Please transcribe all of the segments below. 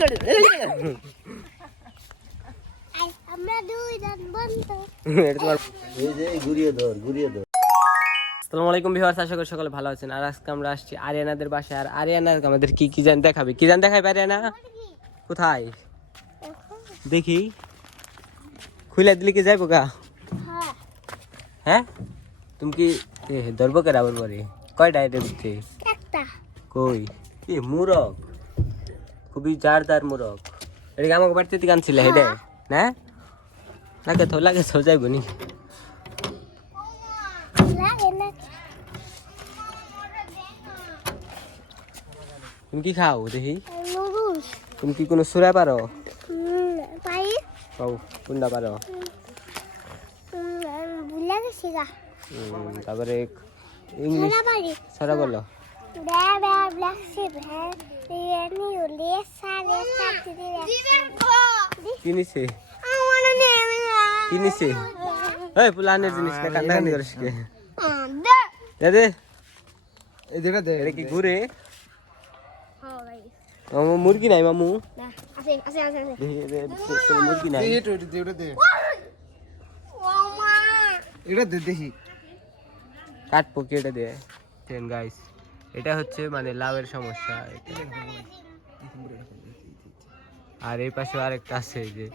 আসসালামু আলাইকুম ভিউয়ার্স আশা করি সকলে ভালো আছেন। আর আজকে আমরা আসছি আরিয়ানাদের বাসায়। আর আরিয়ানা আমাদের কি কি জান দেখাবে? কি জান দেখাবে আরিয়ানা? কোথায়? দেখি। খুলে দিলে কি যাইবো গা? হ্যাঁ? হ্যাঁ তুমি কি এ, ধরবো কে আবার পরে কয়টা এটা বুঝতে কই? এ মুরগ। খুবই জারদার মুরগ। এটা কি আমাকে বাড়িতে থেকে আনছিলে হেডে না? লাগে তো লাগে তো যাইব নি। তুমি কি খাও দেখি? তুমি কি কোনো সুরা পারো? পাই পাও কোনটা পারো? তারপরে ইংলিশ সারা বাড়ি সারা বলো। Bä, bä, black sheep, här. Det är ni och läsa, läsa till det কি নিছে I wanna name কি নিছে এই পুলানের জিনিস না কান্না কান্দি করিস কে! দে দে এই যেটা দে এটা কি ঘুরে. মামু মুরগি নাই মামু. দেখি, দে, দে, দে, মুরগি নাই এটা দে ওটা দে! এটা দে দেখি কাটবো কেটে দে দেন গাইস এটা হচ্ছে মানে লাভের সমস্যা আর এই পাশে আরেকটা আছে যে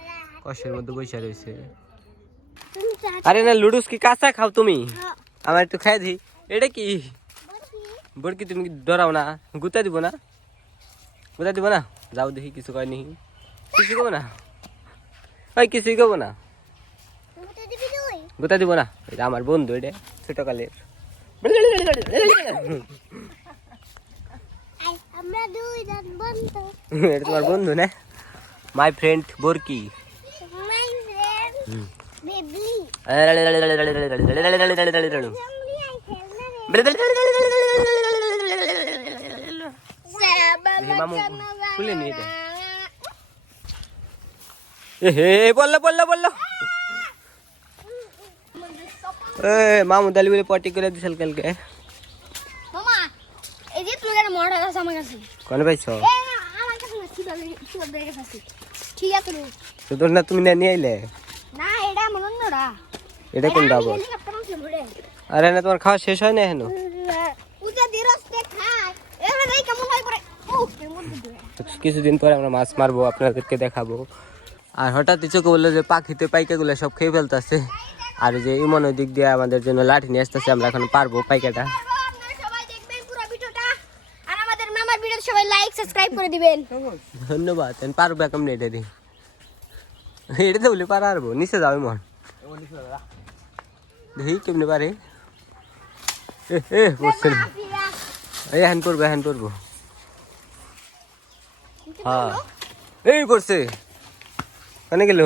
কষের মধ্যে বসে রয়েছে। আরে না লুডুস কি কাঁচা খাও তুমি? আমার একটু খাই দি। এটা কি? বড়কি। তুমি ডরাও না গুতা দিব না? গুতা দিব না? যাও দেখি কিছু কয় নি। কিছু কব না? ওই কিছুই কব না। গুঁতো দিবি না। এটা আমার বন্ধু এটা ছোটকালের। আমরা দুইজন বন্ধু। এটা তোমার বন্ধু না। মাই ফ্রেন্ড বরকি মাই ফ্রেন্ড বেবলি জঙ্গলি আই খেলনা রে মামু খুলে নিয়ে দে। এ হে বলল বলল বলল। এ মামু দালি বলে পটি করে দিছিল কালকে। মামা আছে আমার কাছে? কোন পাইছ? আমার কাছে না ছিল ছিল দেখে কাছে ঠিক আছে তো না তুমি না নিয়ে আইলে? না এটা আমার অন্যরা। এটা কোন ডাবো হেলিকপ্টার আছে বড়ে আরে না তোমার খাওয়া শেষ হয় না এখনও? কিছুদিন পরে আমরা মাছ মারবো আপনাদেরকে দেখাবো। আর হঠাৎই চোখে বলল যে পাখিতে পাইকাগুলো সব খেয়ে ফেলতেছে। আর যে ইমন দিক দিয়ে আমাদের জন্য লাঠি নিয়ে আসতেছে আমরা এখন পারব পাইকাটা। সবাই লাইক সাবস্ক্রাইব করে দিবেন। ধন্যবাদ আমি পারব কেমন এটা দি এটা তো বলে পারব নিচে যাও ইমন। দেখি কেমনি পারে। এ এ, বসছে না। এই হ্যান করব হ্যান করব। হ্যাঁ। এই করছে। কানে গেল?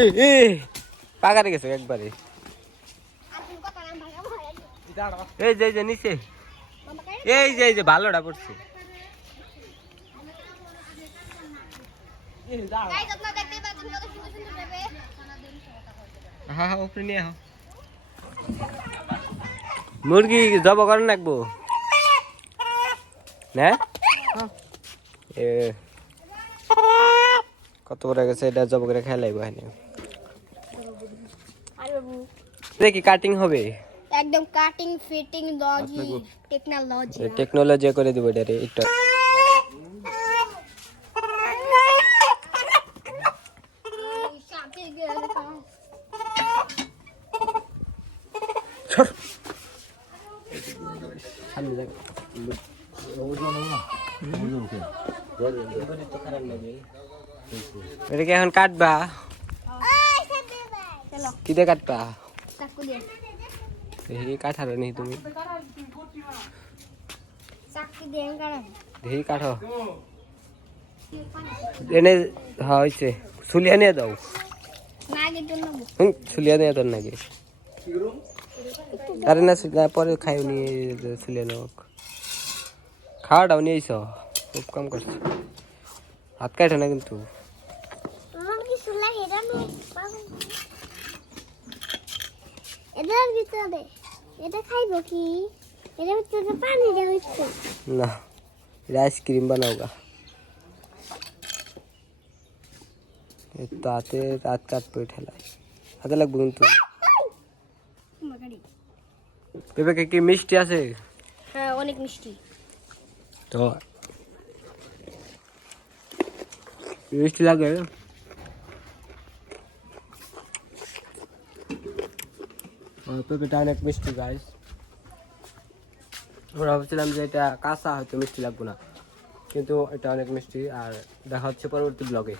এই এই পাকারে গেছে একবারে। এই যে এই যে, নিচে। এই যে এই যে ভালোটা পড়ছে। হ্যাঁ হ্যাঁ উপরে নিয়ে মুরগি জব করেন রাখব না। এ। কত বড় গেছে এটা জব করে খেলাইব এখানে। আরে দেখি কাটিং হবে। একদম কাটিং ফিটিং লজি টেকনোলজি টেকনোলজি করে দিব এটা রে এটা। কি এখন কাটবা। চলো কি দিয়ে কাটবা? দেখি কাঠারো নি তুমি দেখি কাঠো এনে হ্যাঁ হয়েছে সুলিয়া নিয়ে দাও সুলিয়া নিয়ে তোর নাকি আরে না পরে খাইও নিয়ে সুলিয়া নোক খাওয়াটাও নিয়ে আইস খুব কম করছে হাত কাটো না কিন্তু এটার ভিতরে এটা খাইবো কি এটার ভিতরে পানি দেওয়া হচ্ছে না এটা আইসক্রিম বানাও গা এই তাতে রাত কাটবে ঠেলায় হাতে লাগবে কিন্তু পেঁপে কি মিষ্টি আছে হ্যাঁ অনেক মিষ্টি তো মিষ্টি লাগে অনেক মিষ্টি আমরা ভাবছিলাম যে এটা কাঁচা, হয়তো মিষ্টি লাগবো না। কিন্তু এটা অনেক মিষ্টি, আর দেখা হচ্ছে পরবর্তী ব্লগে